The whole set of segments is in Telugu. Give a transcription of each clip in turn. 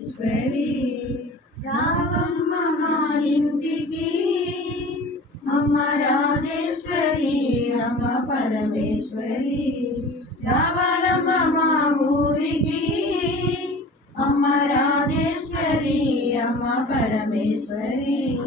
ఈశ్వరి రావమ్మ మా ఇంటికి. అమ్మ రాజేశ్వరి అమ్మ పరమేశ్వరి. రావాలమ్మ మా ఊరికి. అమ్మ రాజేశ్వరి అమ్మ పరమేశ్వరి.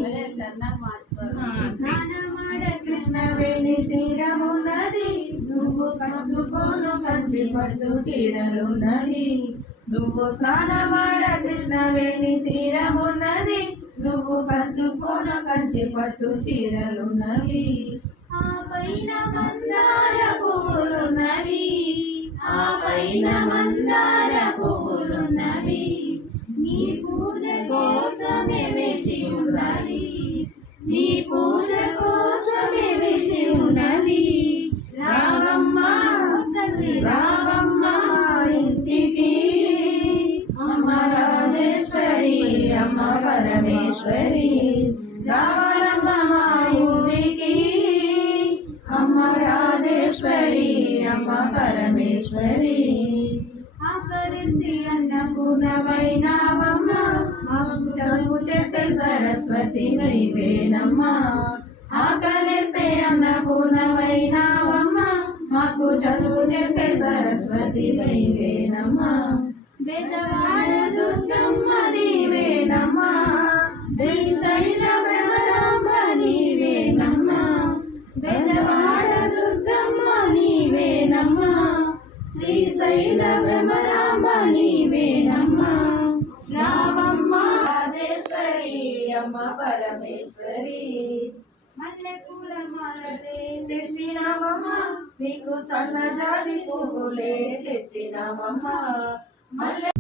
స్నానమాడ కృష్ణవేణి తీరమున్నది నువ్వు కట్టుకోను కంచి పట్టు చీరలున్నవి నువ్వు స్నానమాడ కృష్ణవేణి తీరమున్నది. నువ్వు కంచుకోను కంచి పట్టు చీరలున్నవి. ఆ పైన మందార పువ్వులున్నవి. ఆ పైన మందార పువ్వు అమ్మ పరమేశ్వరి రావణమ్మ మా ఊరికి అమ్మ రాజేశ్వరి అమ్మ పరమేశ్వరి ఆకరిస్తే అన్నపూర్ణమైనావమ్మ మాకు చదువు చెప్పే సరస్వతి వైవేనమ్మా ఆకలిస్తే అన్నపూర్ణమైనావమ్మ మాకు చదువు చెప్పే సరస్వతి వైవేనమ్మా బెదవాడ దుర్గ బెజవాడ దుర్గమ్మ నీవేనమ్మా శ్రీశైల భ్రమరాంబ నీవేనమ్మా రామమ్మ రాజేశ్వరి అమ్మ పరమేశ్వరి. మల్లెపూల మాలలే తెచ్చినామమ్మ నీకు సన్నజాతి పువ్వులే తెచ్చినామమ్మ. మల్లె